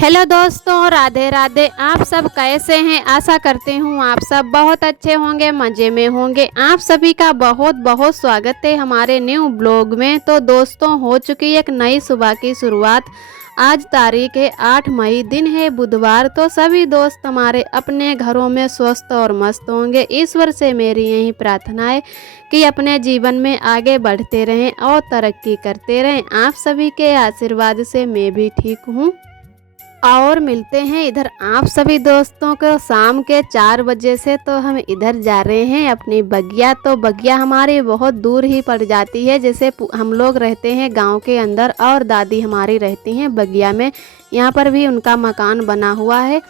Hello दोस्तों, राधे राधे। आप सब कैसे हैं? आशा करती हूँ आप सब बहुत अच्छे होंगे, मज़े में होंगे। आप सभी का बहुत बहुत स्वागत है हमारे न्यू ब्लॉग में। तो दोस्तों, हो चुकी एक नई सुबह की शुरुआत। आज तारीख है 8 मई, दिन है बुधवार। तो सभी दोस्त हमारे अपने घरों में स्वस्थ और मस्त होंगे। ईश्वर से मेरी यही प्रार्थना है कि अपने जीवन में आगे बढ़ते रहें और तरक्की करते रहें। आप सभी के आशीर्वाद से मैं भी ठीक हूँ। और मिलते हैं इधर आप सभी दोस्तों को शाम के 4 बजे से। तो हम इधर जा रहे हैं अपनी बगिया। तो बगिया हमारी बहुत दूर ही पड़ जाती है। जैसे हम लोग रहते हैं गांव के अंदर और दादी हमारी रहती हैं बगिया में। यहाँ पर भी उनका मकान बना हुआ है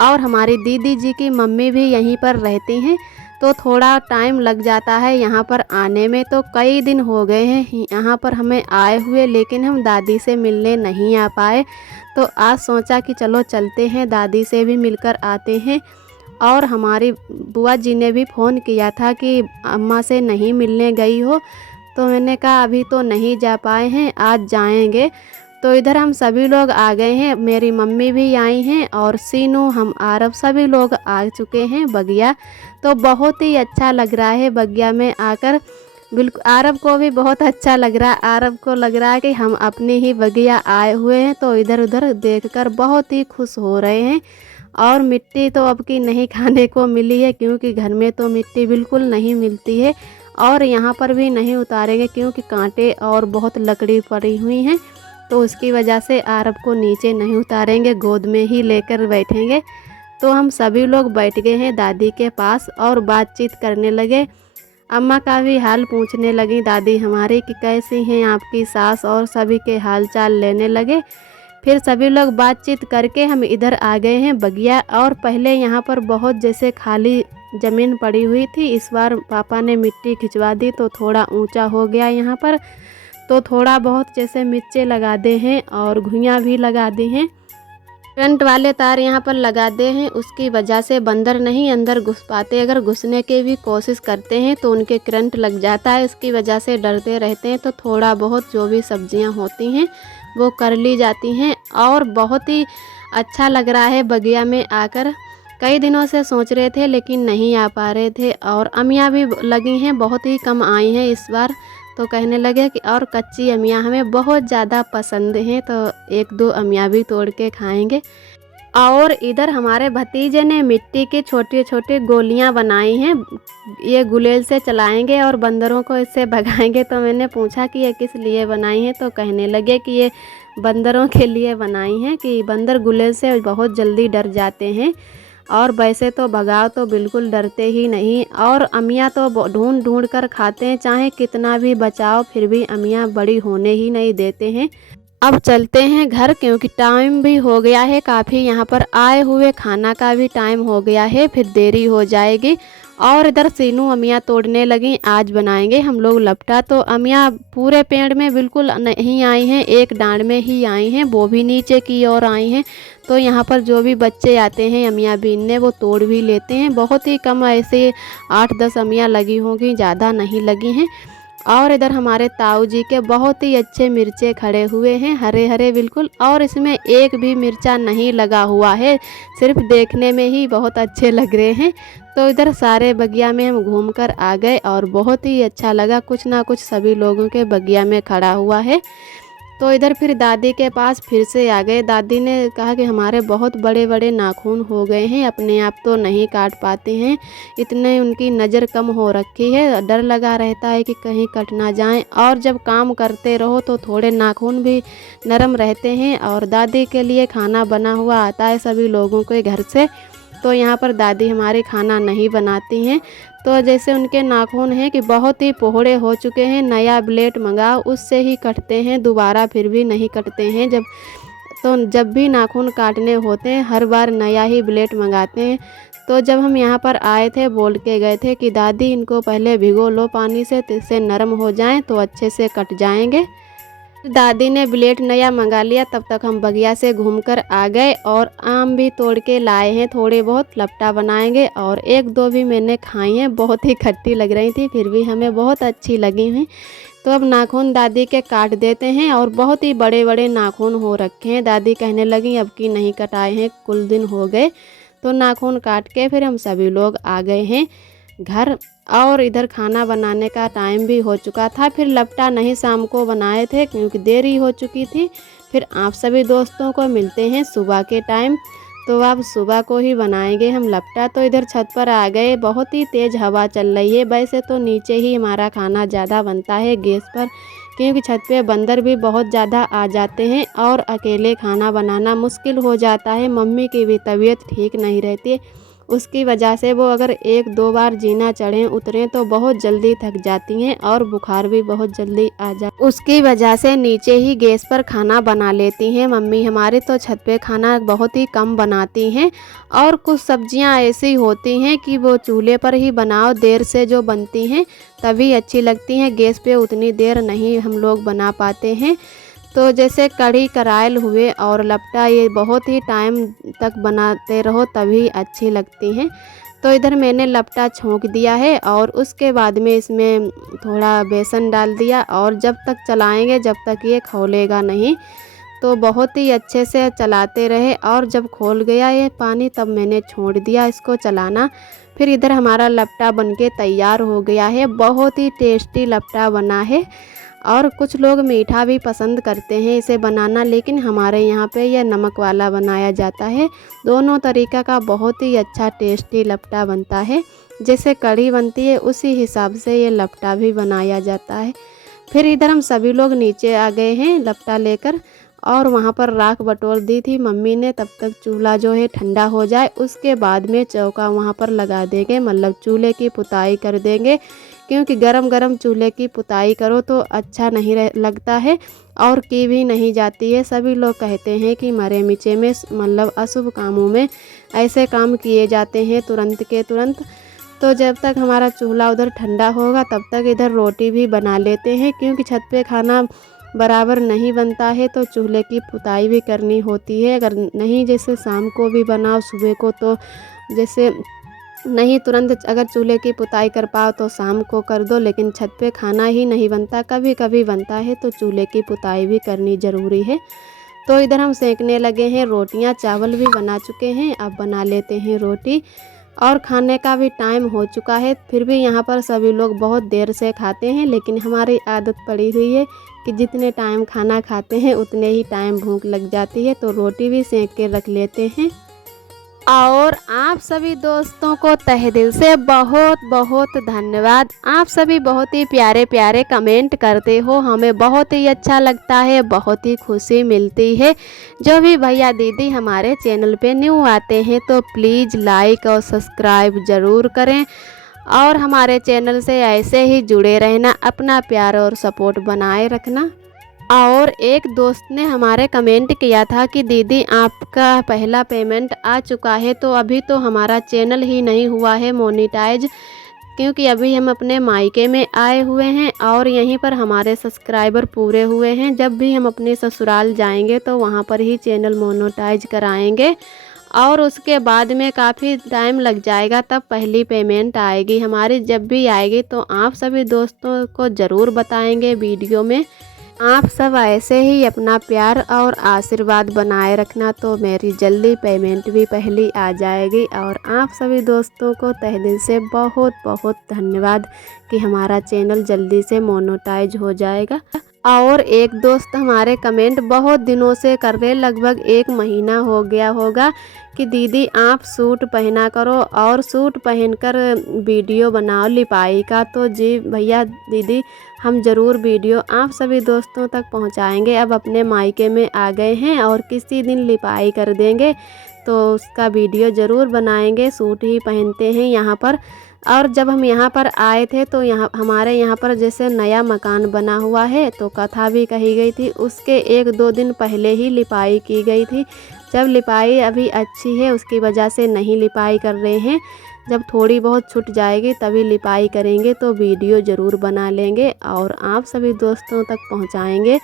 और हमारी दीदी जी की मम्मी भी यहीं पर रहती हैं। तो थोड़ा टाइम लग जाता है यहाँ पर आने में। तो कई दिन हो गए हैं यहाँ पर हमें आए हुए, लेकिन हम दादी से मिलने नहीं आ पाए। तो आज सोचा कि चलो चलते हैं, दादी से भी मिलकर आते हैं। और हमारी बुआ जी ने भी फ़ोन किया था कि अम्मा से नहीं मिलने गई हो। तो मैंने कहा अभी तो नहीं जा पाए हैं, आज जाएंगे। तो इधर हम सभी लोग आ गए हैं, मेरी मम्मी भी आई हैं और सीनू, हम आरब सभी लोग आ चुके हैं बगिया। तो बहुत ही अच्छा लग रहा है बगिया में आकर। बिल्कुल आरब को भी बहुत अच्छा लग रहा है। आरब को लग रहा है कि हम अपनी ही बगिया आए हुए हैं। तो इधर उधर देखकर बहुत ही खुश हो रहे हैं। और मिट्टी तो अब की नहीं खाने को मिली है, क्योंकि घर में तो मिट्टी बिल्कुल नहीं मिलती है। और यहाँ पर भी नहीं उतारेंगे क्योंकि कांटे और बहुत लकड़ी पड़ी हुई हैं। तो उसकी वजह से आरब को नीचे नहीं उतारेंगे, गोद में ही लेकर बैठेंगे। तो हम सभी लोग बैठ गए हैं दादी के पास और बातचीत करने लगे। अम्मा का भी हाल पूछने लगी दादी हमारी कि कैसी हैं आपकी सास, और सभी के हाल चाल लेने लगे। फिर सभी लोग बातचीत करके हम इधर आ गए हैं बगिया। और पहले यहाँ पर बहुत जैसे खाली ज़मीन पड़ी हुई थी, इस बार पापा ने मिट्टी खिंचवा दी तो थोड़ा ऊंचा हो गया यहाँ पर। तो थोड़ा बहुत जैसे मिर्चे लगा दे हैं और घुइयाँ भी लगा दी हैं। करंट वाले तार यहाँ पर लगा दे हैं, उसकी वजह से बंदर नहीं अंदर घुस पाते। अगर घुसने की भी कोशिश करते हैं तो उनके करंट लग जाता है, उसकी वजह से डरते रहते हैं। तो थोड़ा बहुत जो भी सब्जियाँ होती हैं वो कर ली जाती हैं। और बहुत ही अच्छा लग रहा है बगिया में आकर। कई दिनों से सोच रहे थे लेकिन नहीं आ पा रहे थे। और अमियाँ भी लगी हैं, बहुत ही कम आई हैं इस बार। तो कहने लगे कि और कच्ची अमियाँ हमें बहुत ज़्यादा पसंद हैं, तो एक दो अमियाँ भी तोड़ के खाएंगे। और इधर हमारे भतीजे ने मिट्टी के छोटे छोटे गोलियां बनाई हैं, ये गुलेल से चलाएंगे और बंदरों को इससे भगाएंगे। तो मैंने पूछा कि ये किस लिए बनाई हैं, तो कहने लगे कि ये बंदरों के लिए बनाई हैं कि बंदर गुलेल से बहुत जल्दी डर जाते हैं। और वैसे तो भगाओ तो बिल्कुल डरते ही नहीं। और अमियाँ तो ढूंढ ढूंढ कर खाते हैं, चाहे कितना भी बचाओ फिर भी अमियाँ बड़ी होने ही नहीं देते हैं। अब चलते हैं घर, क्योंकि टाइम भी हो गया है काफ़ी। यहाँ पर आए हुए खाना का भी टाइम हो गया है, फिर देरी हो जाएगी। और इधर सीनू अमियाँ तोड़ने लगी, आज बनाएंगे हम लोग लपटा। तो अमियाँ पूरे पेड़ में बिल्कुल नहीं आई हैं, एक डांड में ही आई हैं, वो भी नीचे की ओर आई हैं। तो यहाँ पर जो भी बच्चे आते हैं अमियाँ बीनने, वो तोड़ भी लेते हैं। बहुत ही कम, ऐसे 8-10 अमियाँ लगी होंगी, ज़्यादा नहीं लगी हैं। और इधर हमारे ताऊ जी के बहुत ही अच्छे मिर्चे खड़े हुए हैं, हरे हरे बिल्कुल। और इसमें एक भी मिर्चा नहीं लगा हुआ है, सिर्फ देखने में ही बहुत अच्छे लग रहे हैं। तो इधर सारे बगिया में हम घूमकर आ गए और बहुत ही अच्छा लगा। कुछ ना कुछ सभी लोगों के बगिया में खड़ा हुआ है। तो इधर फिर दादी के पास फिर से आ गए। दादी ने कहा कि हमारे बहुत बड़े बड़े नाखून हो गए हैं, अपने आप तो नहीं काट पाते हैं, इतने उनकी नज़र कम हो रखी है, डर लगा रहता है कि कहीं कट ना जाएं। और जब काम करते रहो तो थोड़े नाखून भी नरम रहते हैं। और दादी के लिए खाना बना हुआ आता है सभी लोगों के घर से। तो यहाँ पर दादी हमारी खाना नहीं बनाती हैं। तो जैसे उनके नाखून हैं कि बहुत ही पोहड़े हो चुके हैं, नया ब्लेड मंगाओ उससे ही कटते हैं, दोबारा फिर भी नहीं कटते हैं। जब भी नाखून काटने होते हैं हर बार नया ही ब्लेड मंगाते हैं। तो जब हम यहाँ पर आए थे बोल के गए थे कि दादी इनको पहले भिगो लो पानी से, तो इससे नरम हो जाएं तो अच्छे से कट जाएंगे। दादी ने ब्लेड नया मंगा लिया, तब तक हम बगिया से घूमकर आ गए और आम भी तोड़ के लाए हैं, थोड़े बहुत लपटा बनाएंगे। और एक दो भी मैंने खाई हैं, बहुत ही खट्टी लग रही थी, फिर भी हमें बहुत अच्छी लगी हुई। तो अब नाखून दादी के काट देते हैं और बहुत ही बड़े बड़े नाखून हो रखे हैं। दादी कहने लगी अब की नहीं कटाए हैं, कुल दिन हो गए। तो नाखून काट के फिर हम सभी लोग आ गए हैं घर। और इधर खाना बनाने का टाइम भी हो चुका था। फिर लपटा नहीं शाम को बनाए थे क्योंकि देरी हो चुकी थी। फिर आप सभी दोस्तों को मिलते हैं सुबह के टाइम। तो अब सुबह को ही बनाएंगे हम लपटा। तो इधर छत पर आ गए, बहुत ही तेज़ हवा चल रही है। वैसे तो नीचे ही हमारा खाना ज़्यादा बनता है गैस पर, क्योंकि छत पे बंदर भी बहुत ज़्यादा आ जाते हैं और अकेले खाना बनाना मुश्किल हो जाता है। मम्मी की भी तबीयत ठीक नहीं रहती, उसकी वजह से वो अगर 1-2 बार जीना चढ़ें उतरें तो बहुत जल्दी थक जाती हैं और बुखार भी बहुत जल्दी आ जाता। उसकी वजह से नीचे ही गैस पर खाना बना लेती हैं मम्मी हमारे। तो छत पे खाना बहुत ही कम बनाती हैं। और कुछ सब्जियां ऐसी होती हैं कि वो चूल्हे पर ही बनाओ, देर से जो बनती हैं तभी अच्छी लगती हैं। गैस पे उतनी देर नहीं हम लोग बना पाते हैं। तो जैसे कढ़ी करायल हुए और लपटा, ये बहुत ही टाइम तक बनाते रहो तभी अच्छी लगती हैं। तो इधर मैंने लपटा छोंक दिया है और उसके बाद में इसमें थोड़ा बेसन डाल दिया और जब तक चलाएंगे जब तक ये खौलेगा नहीं। तो बहुत ही अच्छे से चलाते रहे और जब खोल गया ये पानी तब मैंने छोड़ दिया इसको चलाना। फिर इधर हमारा लपटा बनके तैयार हो गया है। बहुत ही टेस्टी लपटा बना है और कुछ लोग मीठा भी पसंद करते हैं इसे बनाना, लेकिन हमारे यहाँ पे यह नमक वाला बनाया जाता है। दोनों तरीका का बहुत ही अच्छा टेस्टी लपटा बनता है। जैसे कढ़ी बनती है उसी हिसाब से ये लपटा भी बनाया जाता है। फिर इधर हम सभी लोग नीचे आ गए हैं लपटा लेकर और वहाँ पर राख बटोर दी थी मम्मी ने। तब तक चूल्हा जो है ठंडा हो जाए, उसके बाद में चौका वहाँ पर लगा देंगे, मतलब चूल्हे की पुताई कर देंगे। क्योंकि गरम गरम चूल्हे की पुताई करो तो अच्छा नहीं लगता है और की भी नहीं जाती है। सभी लोग कहते हैं कि मरे मिचे में मतलब अशुभ कामों में ऐसे काम किए जाते हैं तुरंत के तुरंत। तो जब तक हमारा चूल्हा उधर ठंडा होगा तब तक इधर रोटी भी बना लेते हैं, क्योंकि छत पे खाना बराबर नहीं बनता है तो चूल्हे की पुताई भी करनी होती है। अगर नहीं जैसे शाम को भी बनाओ सुबह को, तो जैसे नहीं तुरंत अगर चूल्हे की पुताई कर पाओ तो शाम को कर दो। लेकिन छत पे खाना ही नहीं बनता, कभी कभी बनता है तो चूल्हे की पुताई भी करनी ज़रूरी है। तो इधर हम सेकने लगे हैं रोटियां। चावल भी बना चुके हैं, अब बना लेते हैं रोटी। और खाने का भी टाइम हो चुका है। फिर भी यहाँ पर सभी लोग बहुत देर से खाते हैं, लेकिन हमारी आदत पड़ी हुई है कि जितने टाइम खाना खाते हैं उतने ही टाइम भूख लग जाती है। तो रोटी भी सेक के रख लेते हैं। और आप सभी दोस्तों को तहे दिल से बहुत बहुत धन्यवाद। आप सभी बहुत ही प्यारे प्यारे कमेंट करते हो, हमें बहुत ही अच्छा लगता है, बहुत ही खुशी मिलती है। जो भी भैया दीदी हमारे चैनल पे न्यू आते हैं तो प्लीज़ लाइक और सब्सक्राइब ज़रूर करें और हमारे चैनल से ऐसे ही जुड़े रहना, अपना प्यार और सपोर्ट बनाए रखना। और एक दोस्त ने हमारे कमेंट किया था कि दीदी आपका पहला पेमेंट आ चुका है। तो अभी तो हमारा चैनल ही नहीं हुआ है मोनेटाइज, क्योंकि अभी हम अपने मायके में आए हुए हैं और यहीं पर हमारे सब्सक्राइबर पूरे हुए हैं। जब भी हम अपने ससुराल जाएंगे तो वहाँ पर ही चैनल मोनेटाइज कराएंगे और उसके बाद में काफ़ी टाइम लग जाएगा, तब पहली पेमेंट आएगी हमारी। जब भी आएगी तो आप सभी दोस्तों को ज़रूर बताएंगे वीडियो में। आप सब ऐसे ही अपना प्यार और आशीर्वाद बनाए रखना, तो मेरी जल्दी पेमेंट भी पहली आ जाएगी। और आप सभी दोस्तों को तहे दिल से बहुत बहुत धन्यवाद कि हमारा चैनल जल्दी से मोनेटाइज हो जाएगा। और एक दोस्त हमारे कमेंट बहुत दिनों से कर रहे, लगभग 1 महीना हो गया होगा, कि दीदी आप सूट पहना करो और सूट पहनकर वीडियो बनाओ लिपाई का। तो जी भैया दीदी हम ज़रूर वीडियो आप सभी दोस्तों तक पहुंचाएंगे। अब अपने मायके में आ गए हैं और किसी दिन लिपाई कर देंगे तो उसका वीडियो ज़रूर बनाएंगे। सूट ही पहनते हैं यहाँ पर। और जब हम यहाँ पर आए थे तो हमारे यहाँ पर जैसे नया मकान बना हुआ है तो कथा भी कही गई थी, उसके 1-2 दिन पहले ही लिपाई की गई थी। जब लिपाई अभी अच्छी है उसकी वजह से नहीं लिपाई कर रहे हैं, जब थोड़ी बहुत छूट जाएगी तभी लिपाई करेंगे तो वीडियो ज़रूर बना लेंगे और आप सभी दोस्तों तक पहुँचाएँगे।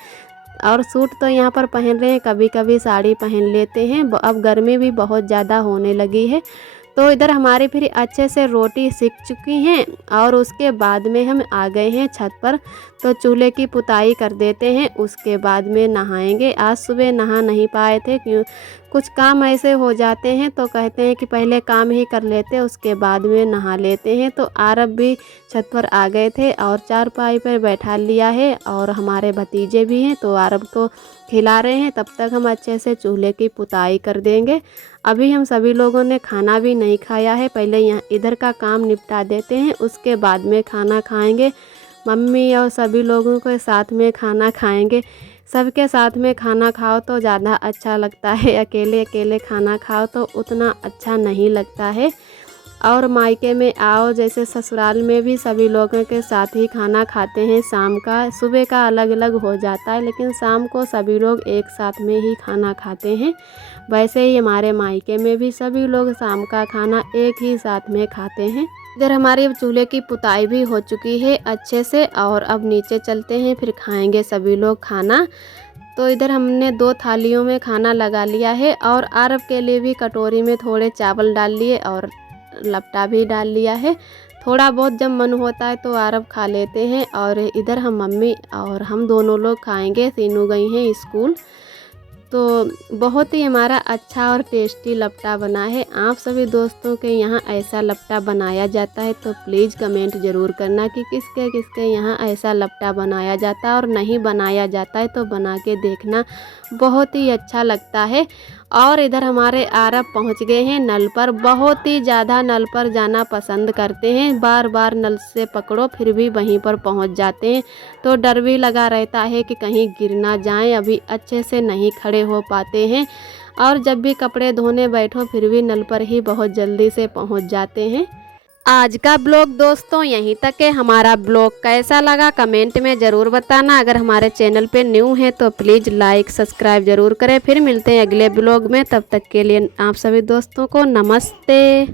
और सूट तो यहाँ पर पहन रहे हैं, कभी कभी साड़ी पहन लेते हैं। अब गर्मी भी बहुत ज़्यादा होने लगी है। तो इधर हमारे फिर अच्छे से रोटी सीख चुकी हैं और उसके बाद में हम आ गए हैं छत पर। तो चूल्हे की पुताई कर देते हैं, उसके बाद में नहाएंगे। आज सुबह नहा नहीं पाए थे, क्यों कुछ काम ऐसे हो जाते हैं तो कहते हैं कि पहले काम ही कर लेते उसके बाद में नहा लेते हैं। तो आरब भी छत पर आ गए थे और चारपाई पर बैठा लिया है और हमारे भतीजे भी हैं तो आरब को खिला रहे हैं। तब तक हम अच्छे से चूल्हे की पुताई कर देंगे। अभी हम सभी लोगों ने खाना भी नहीं खाया है, पहले यहाँ इधर का काम निपटा देते हैं, उसके बाद में खाना खाएंगे। मम्मी और सभी लोगों के साथ में खाना खाएंगे। सबके साथ में खाना खाओ तो ज़्यादा अच्छा लगता है, अकेले अकेले खाना खाओ तो उतना अच्छा नहीं लगता है। और मायके में आओ, जैसे ससुराल में भी सभी लोगों के साथ ही खाना खाते हैं शाम का। सुबह का अलग अलग हो जाता है लेकिन शाम को सभी लोग एक साथ में ही खाना खाते हैं। वैसे ही हमारे मायके में भी सभी लोग शाम का खाना एक ही साथ में खाते हैं। इधर हमारी चूल्हे की पुताई भी हो चुकी है अच्छे से और अब नीचे चलते हैं, फिर खाएंगे सभी लोग खाना। तो इधर हमने 2 थालियों में खाना लगा लिया है और आरब के लिए भी कटोरी में थोड़े चावल डाल लिए और लपटा भी डाल लिया है। थोड़ा बहुत जब मन होता है तो आरब खा लेते हैं और इधर हम मम्मी और हम दोनों लोग खाएंगे। तीनों गई हैं स्कूल। तो बहुत ही हमारा अच्छा और टेस्टी लपटा बना है। आप सभी दोस्तों के यहाँ ऐसा लपटा बनाया जाता है तो प्लीज़ कमेंट ज़रूर करना कि किसके किसके यहाँ ऐसा लपटा बनाया जाता है, और नहीं बनाया जाता है तो बना के देखना, बहुत ही अच्छा लगता है। और इधर हमारे आरब पहुँच गए हैं नल पर। बहुत ही ज़्यादा नल पर जाना पसंद करते हैं, बार बार नल से पकड़ो फिर भी वहीं पर पहुँच जाते हैं। तो डर भी लगा रहता है कि कहीं गिर ना जाएं, अभी अच्छे से नहीं खड़े हो पाते हैं। और जब भी कपड़े धोने बैठो फिर भी नल पर ही बहुत जल्दी से पहुँच जाते हैं। आज का ब्लॉग दोस्तों यहीं तक है। हमारा ब्लॉग कैसा लगा कमेंट में ज़रूर बताना। अगर हमारे चैनल पे न्यू है तो प्लीज़ लाइक सब्सक्राइब ज़रूर करें। फिर मिलते हैं अगले ब्लॉग में, तब तक के लिए आप सभी दोस्तों को नमस्ते।